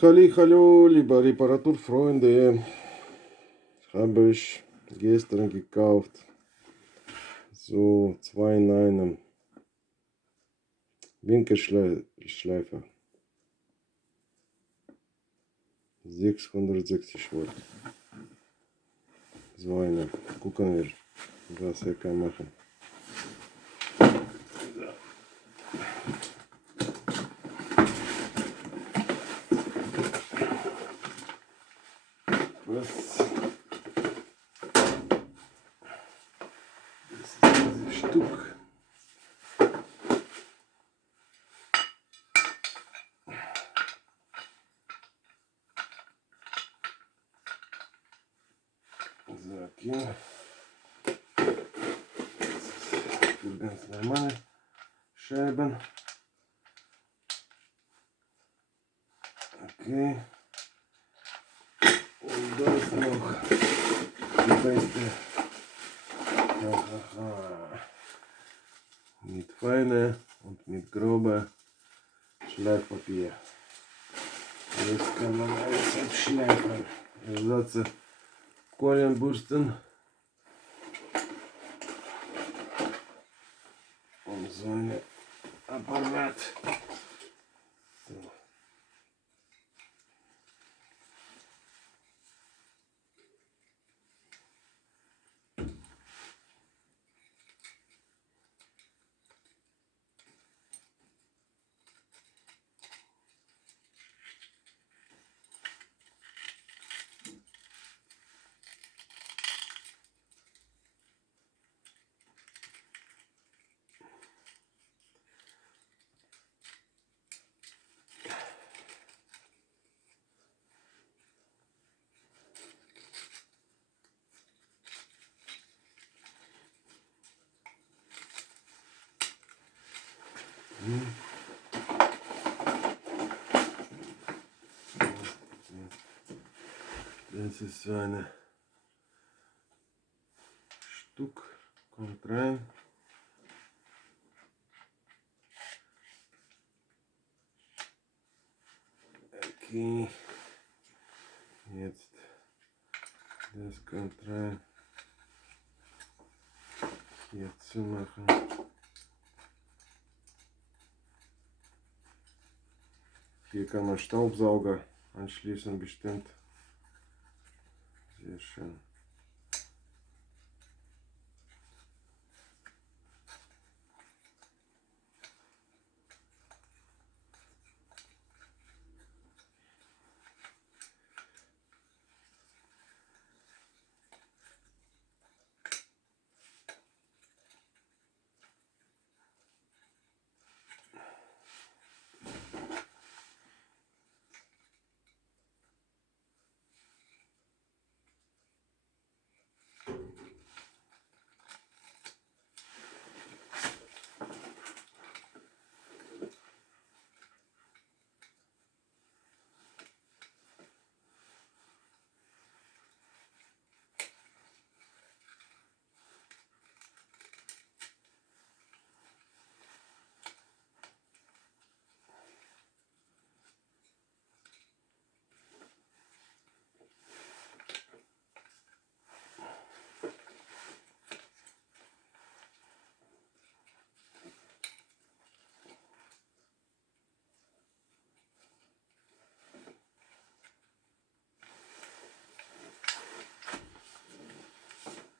Hallo, liebe Reparaturfreunde. Habe ich gestern gekauft. So, zwei in einem. Winkelschleifer. 660 Volt. So eine. Gucken wir, was er kann machen. Was? Das ist dieses Stück. So, okay. Das ist für ganz normale Scheiben. Okay. Und da ist noch die beste. Mit feiner und mit grober Schleifpapier. Das kann man alles abschleifen. Ersatz Kohlenbürsten. Und so ein Apparat. So. Das ist so ein Stück, kommt rein. Okay, jetzt das kommt rein. Hier zumachen. Hier kann man Staubsauger anschließen, bestimmt. Sehr schön.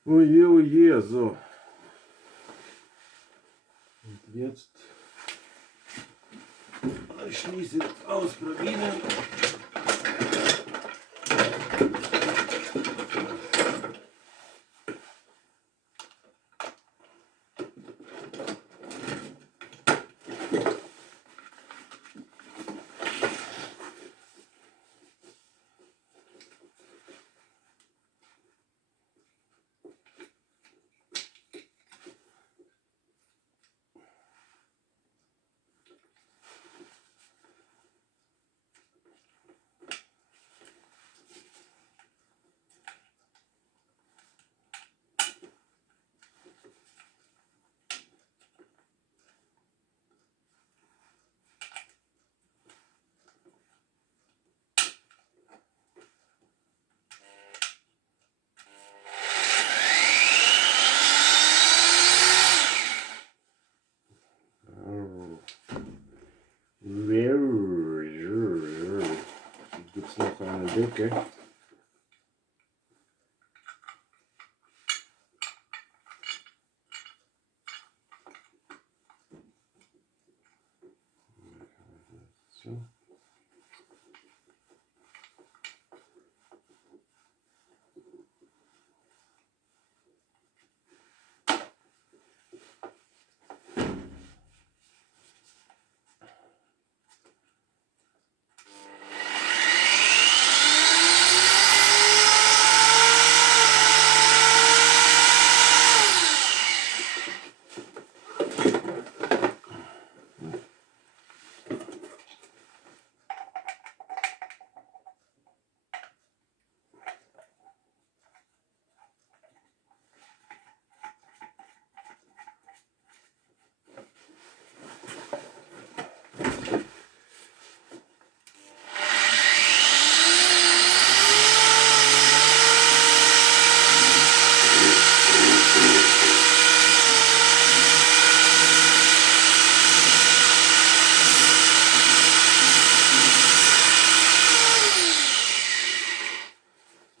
Oje, oje, so. Und jetzt anschließend ausprobieren. eine Decke. So.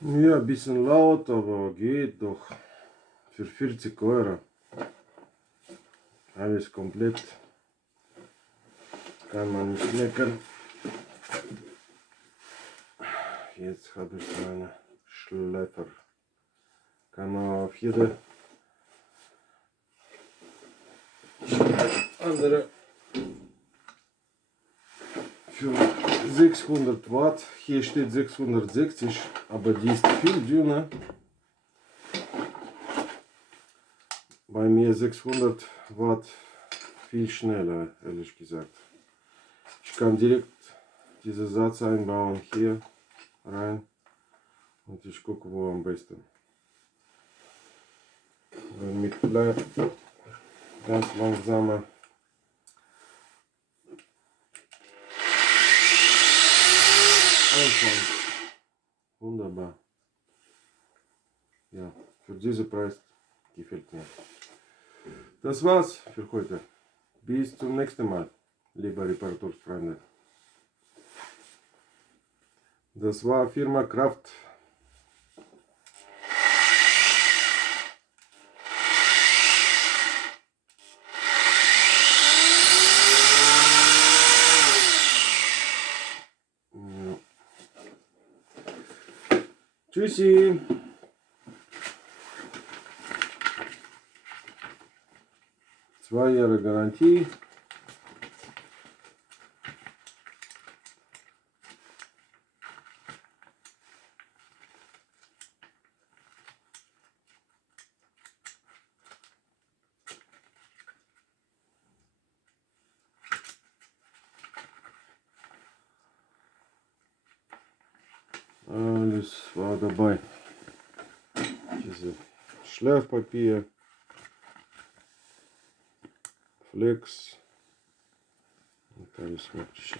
Ja, ein bisschen laut, aber geht doch. Für 40 Euro. Alles komplett. Kann man nicht meckern. Jetzt habe ich so einen Schleifer. Kann man auf jede andere für 600 Watt. Hier steht 660, aber die ist viel dünner. Bei mir 600 Watt viel schneller, ehrlich gesagt. Ich kann direkt diesen Satz einbauen hier rein und ich gucke, wo am besten. Mit ganz langsamer Anfang. Wunderbar. Ja, für diesen Preis gefällt mir. Das war's für heute. Bis zum nächsten Mal, liebe Reparatursfreunde. Das war Firma Kraft. Ja. Tschüssi. 2 Jahre Garantie. Alles war dabei. Diese Schleifpapier, Flex und alles Mögliche.